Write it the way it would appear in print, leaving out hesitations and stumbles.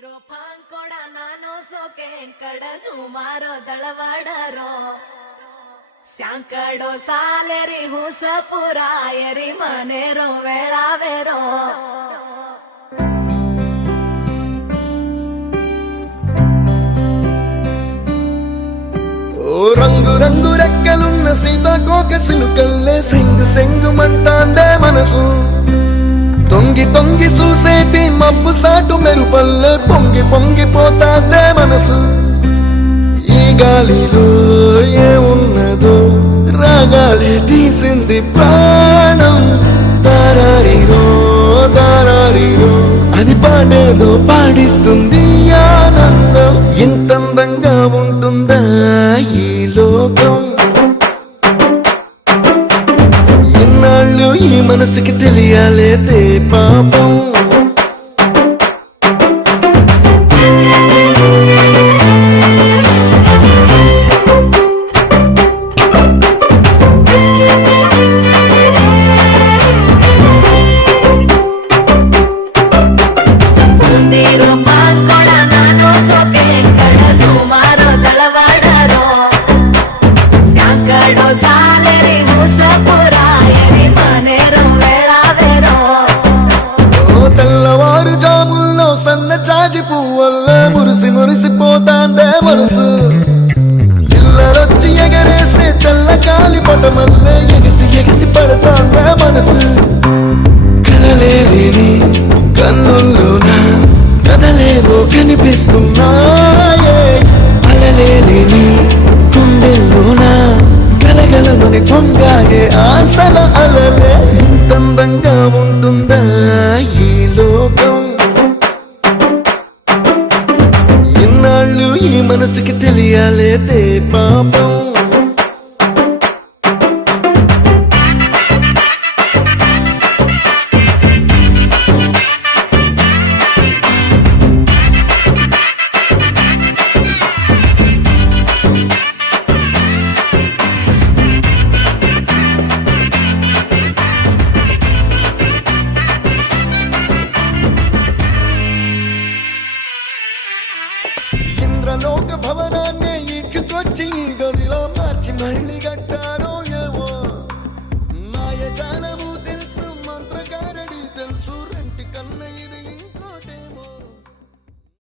ಬಂದಿರೋ ಪಾಂಕೊಡ ನಾನು ಸೋಕೆ ಕಡ ಸುಮಾರೋ ದಳವಾಡರೋ ಸ್ಯಾಂಕಡೋ ಸಾಲೆರಿ ಹುಸಪುರಾಯರಿ ಮನೆರೋ ವೇಳಾವೆರೋ రంగు రంగు రెక్కలున్న సీతాకోక సిలుకల్లే సెంగు సెంగు మంటాందే మనసు తొంగి తొంగి చూసేటి మబ్బు సాటు మెరుపల్లే పొంగి పొంగిపోతాందే మనసు ఈ గాలిలో ఏమున్నదో రాగాలే తీసింది ప్రాణం తారారిరో తారారిరో అని పాడేదో పాడిస్తుంది ఆనందం ఇంతందంగా ఉంటుందా ఈ లోకం ఇన్నాళ్ళు ఈ మనసుకి తెలియాలేదే పాపం ಬಂದಿರೋ ಪಾಂಕೊಡ ನಾನು ಸೋಕೆ ಕಡ ಸುಮಾರೋ ದಳವಾಡರೋ ಸ್ಯಾಂಕಡೋ ಸಾಲೆರಿ ಹುಸಪುರಾಯರಿ ಮನೆರೋ ವೇಳಾವೆರೋ తెల్లవారు జాముల్లో సన్న చాచి పువ్వల్ల మురిసి మురిసిపోతాందే మనసు పిల్లరొచ్చి ఎగరేసే తెల్ల కాలి పటమల్లే ఎగిసి ఎగిసి పడతాందే మనసు కలలేని కన్నుల్లోన కదలేవో కనిపిస్తున్నాయే అలలేని గుండెల్లోన గలగలమని పొంగాగే ఆశల అలలే ఇంతందంగా ఉంటుందా ఈ లోకం ఇన్నాళ్ళు ఈ మనసుకి తెలియాలేదే పాపం ఇంద్రలోక భవనాన్ని ఈడ్చుకొచ్చి ఈ గదిలో మార్చి మళ్ళీ కట్టాలి